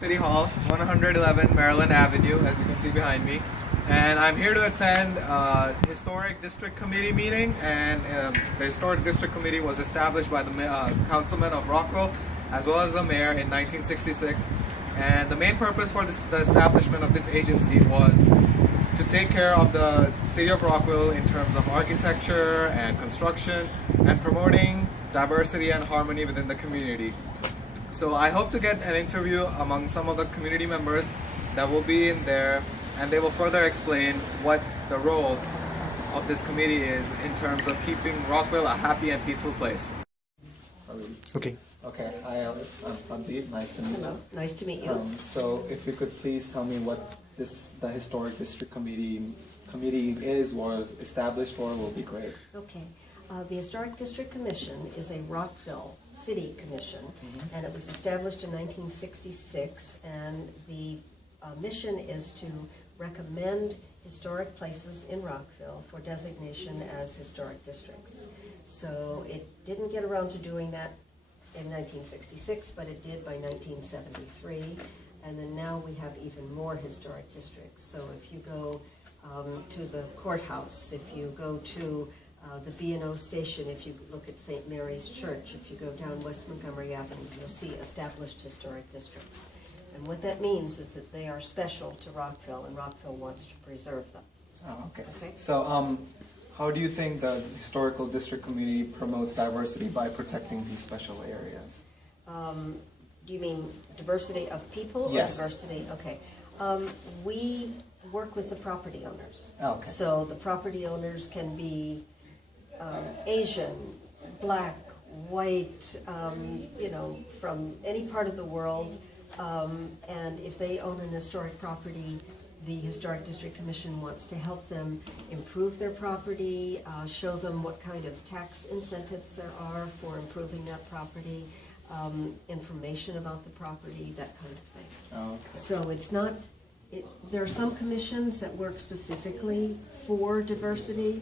City Hall, 111 Maryland Avenue, as you can see behind me. And I'm here to attend Historic District Committee meeting. And the Historic District Committee was established by the councilman of Rockville, as well as the mayor in 1966. And the main purpose for the establishment of this agency was to take care of the city of Rockville in terms of architecture and construction and promoting diversity and harmony within the community. So I hope to get an interview among some of the community members that will be in there, and they will further explain what the role of this committee is in terms of keeping Rockville a happy and peaceful place. Okay. Okay, hi Alice, I'm Panjeet, nice to meet you. Hello, nice to meet you. So if you could please tell me what the Historic District Committee is, was established for, will be great. Okay. The Historic District Commission is a Rockville City Commission, and it was established in 1966, and the mission is to recommend historic places in Rockville for designation as historic districts. So it didn't get around to doing that in 1966, but it did by 1973, and then now we have even more historic districts. So if you go to the courthouse, if you go to the B&O station, if you look at St. Mary's Church, if you go down West Montgomery Avenue, you'll see established historic districts. And what that means is that they are special to Rockville, and Rockville wants to preserve them. Oh, okay. Okay. So how do you think the Historical District Community promotes diversity by protecting these special areas? Do you mean diversity of people? Yes. Or diversity? Okay. We work with the property owners. Oh, okay. So the property owners can be Asian, black, white, from any part of the world. And if they own an historic property, the Historic District Commission wants to help them improve their property, show them what kind of tax incentives there are for improving that property, information about the property, that kind of thing. Oh, okay. So it's not, there are some commissions that work specifically for diversity.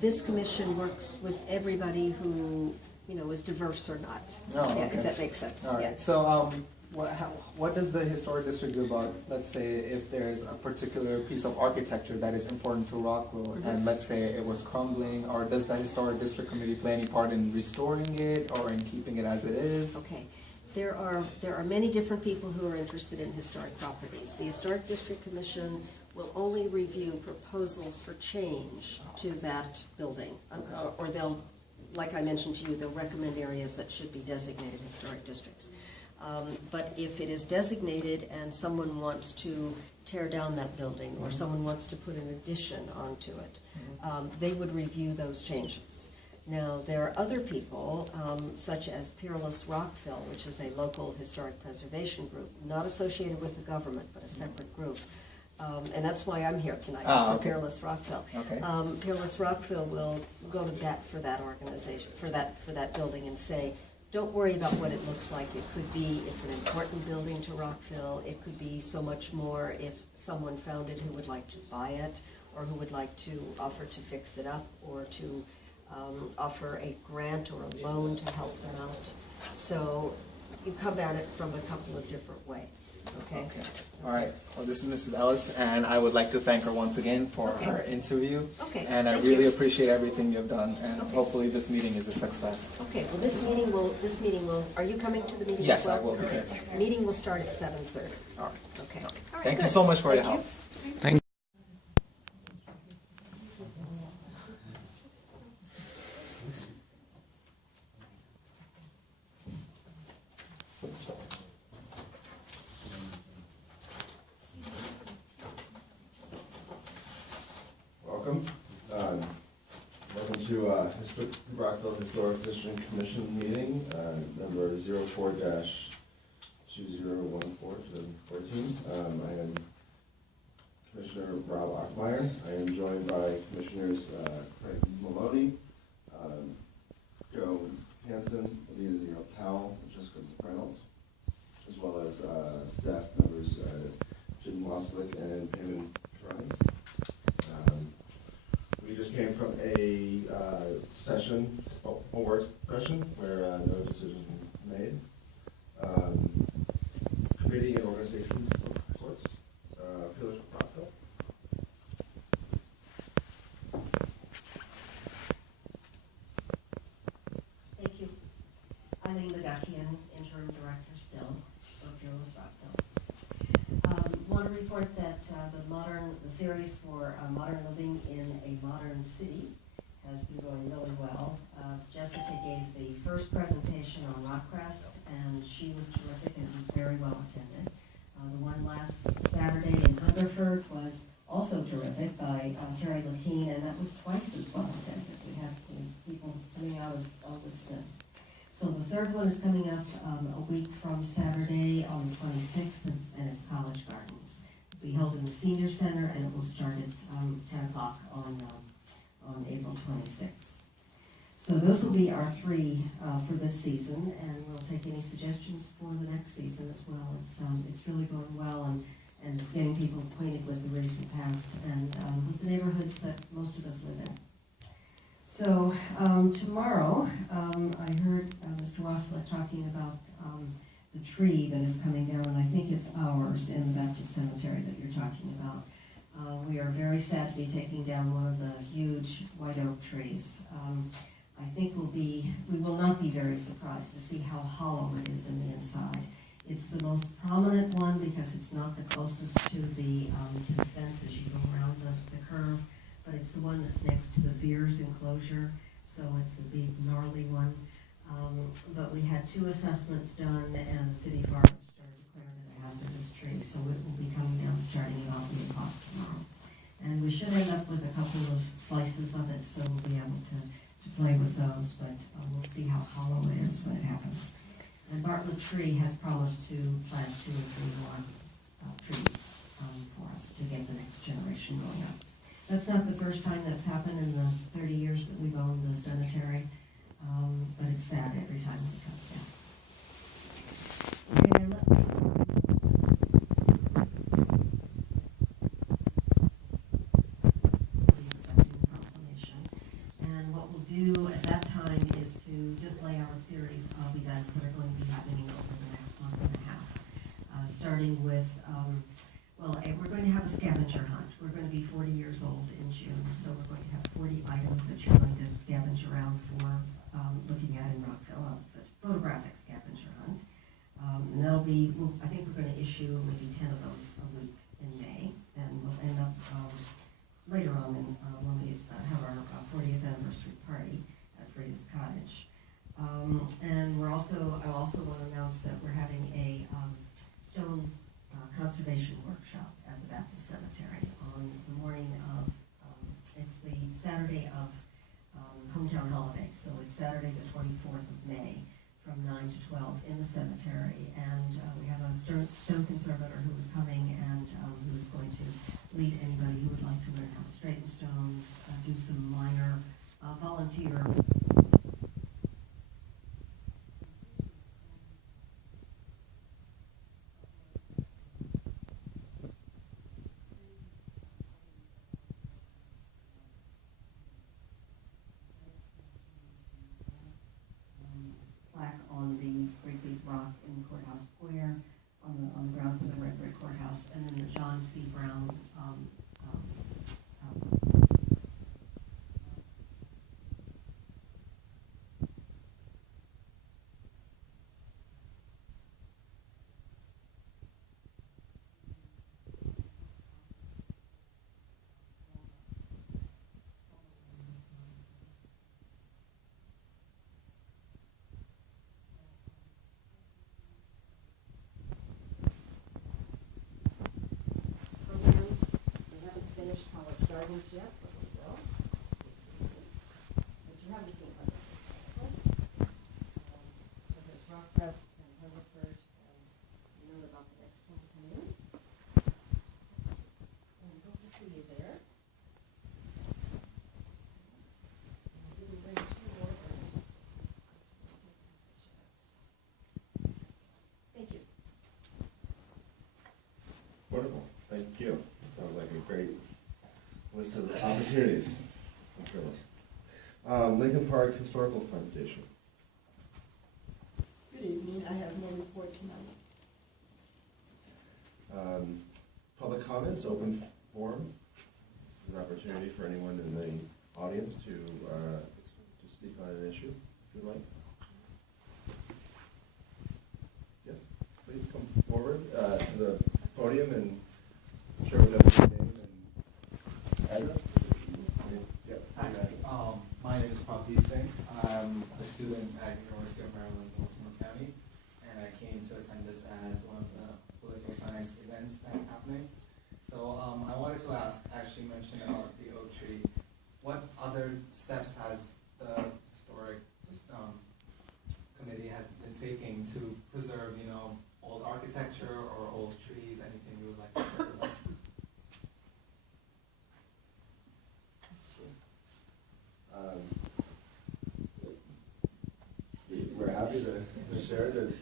This commission works with everybody who, is diverse or not. Oh, Yeah, okay. if that makes sense. All right. Yeah. So what does the Historic District do about, let's say, if there's a particular piece of architecture that is important to Rockville, and let's say it was crumbling, or does the Historic District Committee play any part in restoring it or in keeping it as it is? Okay. There are many different people who are interested in historic properties. The Historic District Commission will only review proposals for change to that building, or they'll, like I mentioned to you, they'll recommend areas that should be designated historic districts. But if it is designated and someone wants to tear down that building, or someone wants to put an addition onto it, they would review those changes. Now, there are other people, such as Peerless Rockville, which is a local historic preservation group, not associated with the government, but a separate group. And that's why I'm here tonight, for Okay. Peerless Rockville. Okay. Peerless Rockville will go to bat for that organization, for that building, and say, don't worry about what it looks like. It could be, it's an important building to Rockville. It could be so much more if someone found it who would like to buy it, or who would like to offer to fix it up, or to offer a grant or a loan to help them out. So you come at it from a couple of different ways, okay? Okay. All right. Well, this is Mrs. Ellis, and I would like to thank her once again for Okay. her interview. Okay, And I thank really you. appreciate everything you've done, and Okay. hopefully this meeting is a success. Okay, well, this meeting will, are you coming to the meeting Yes, as well? I will be Okay. there. Meeting will start at 7:30. All right. Okay. All right, Thank you good. so much for your Thank help. you. Thank Welcome. Welcome to Rockville Historic District Commission meeting, number 04-2014-2014. I am Commissioner Rob Achmeyer. I am joined by Commissioners Craig Maloney, Joe Hanson, Anita Powell, and Jessica Reynolds, as well as staff members Jim Moslick and Payman Trice. We just came from a session, a work session, where no decision was made. committee and organization reports. Pillars of Rockville. Thank you. Eileen McGuckian, interim director still for Fearless Rockville. Want to report that the series for Modern Living in a Modern City has been going really well. Jessica gave the first presentation on Rockcrest, and she was terrific and was very well attended. The one last Saturday in Hungerford was also terrific by Terry Lakeen, and that was twice as well attended. We had people coming out of Alderson. So the third one is coming up a week from Saturday on the 26th, and it's College Gardens. It'll be held in the Senior Center, and it will start at 10 o'clock on April 26th. So those will be our three for this season, and we'll take any suggestions for the next season as well. It's really going well, and it's getting people acquainted with the recent past and with the neighborhoods that most of us live in. So tomorrow, I heard Mr. Wassler talking about the tree that is coming down, and I think it's ours in the Baptist Cemetery that you're talking about. We are very sad to be taking down one of the huge white oak trees. I think we will not be very surprised to see how hollow it is in the inside. It's the most prominent one because it's not the closest to the fence as you go around the curve, but it's the one that's next to the Veers enclosure, so it's the big gnarly one. But we had 2 assessments done, and the city forester declared it a hazardous tree, so it will be coming down starting about 8 o'clock tomorrow. And we should end up with a couple of slices of it, so we'll be able to play with those, but we'll see how hollow it is when it happens. And Bartlett Tree has promised to plant 2 or 3 more trees for us to get the next generation going up. That's not the first time that's happened in the 30 years that we've owned the cemetery, but it's sad every time it comes down. Okay, let's see. And what we'll do at that time is to just lay out a series of events that are going to be happening over the next month and a half. Starting with, we're going to have a scavenger hunt. We're going to be 40 years old in June, so we're going to have 40 items that you're going to scavenge around for looking at in Rockville, a photographic scavenger hunt. And that'll be, I think we're going to issue maybe 10 of those a week in May, and we'll end up later on when we have our 40th anniversary party at Frida's Cottage. And I also want to announce that we're having a stone conservation workshop at the Baptist Cemetery on the morning of, it's the Saturday of Hometown Holiday, so it's Saturday the 24th of May from 9 to 12 in the cemetery, and we have a stone conservator who is coming and who is going to lead anybody who would like to learn how to straighten stones, do some minor volunteer. Plaque on the great big rock in the courthouse square, on the grounds of the Red Brick Courthouse, and then the John C. Brown programs. We haven't finished College Gardens yet, but we will. But you haven't seen other things. So there's Rockcrest and Hungerford, and you know about the next one coming. And we hope to see you there. And I didn't bring 2 more, but thank you. Wonderful, thank you. That sounds like a great list of opportunities. Lincoln Park Historical Foundation. Good evening. I have no report tonight. Public comments, open forum. This is an opportunity for anyone in the audience to speak on an issue, if you'd like. Yes, please come forward to the podium and share with us your name and address. Yep. Hi, my name is Pravdeep Singh. I'm a student at University of Maryland, Baltimore County, and I came to attend this as one of the political science events that's happening. So I wanted to ask, actually mentioned about the oak tree, what other steps has the historic committee has been taking to preserve, old architecture or old trees? Anything you would like to share with us? We're happy to share that.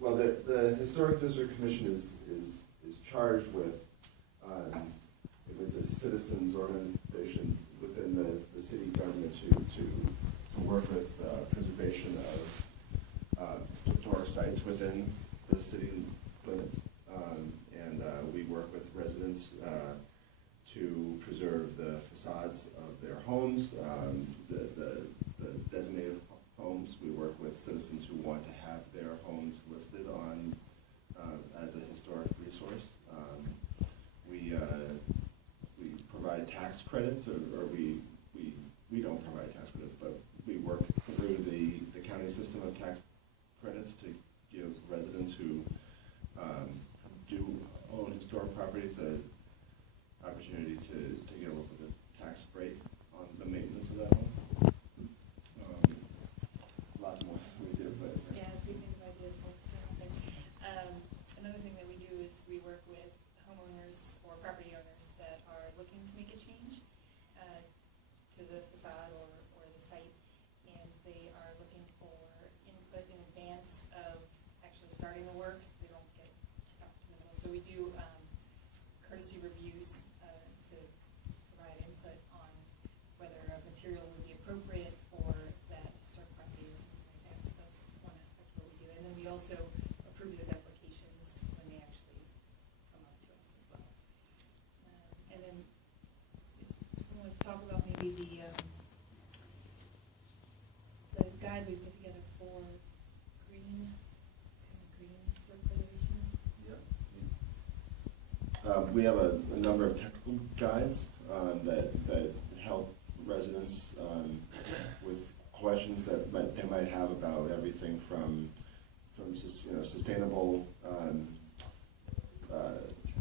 Well, the Historic District Commission is charged with a citizens organization within the city government to work with preservation of historic sites within the city limits. And we work with residents to preserve the facades of their homes, the designated homes. We work with citizens who want to have their homes listed on as a historic resource. We provide tax credits, or we don't provide tax credits, but we work through the county system of tax credits to give residents who do own historic properties an opportunity to get a little bit of tax break on the maintenance of that home. Lots more we do, but Yeah, as we think of ideas, we'll another thing that we do is we work with homeowners or property owners that are looking to make a change to the facade or the site, and they are looking for input in advance of actually starting the work, so they don't get stuck in the middle. So we do courtesy reviews to provide input on whether a material would be appropriate for that historic property or something like that. So that's one aspect of what we do. And then we also approve the applications when they actually come up to us as well. And then if someone wants to talk about maybe the guide we put together for green historic preservation. Yep. We have a number of technical guides that help residents with questions that they might have about everything from sustainable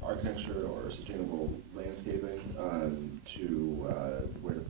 architecture or sustainable landscaping to where to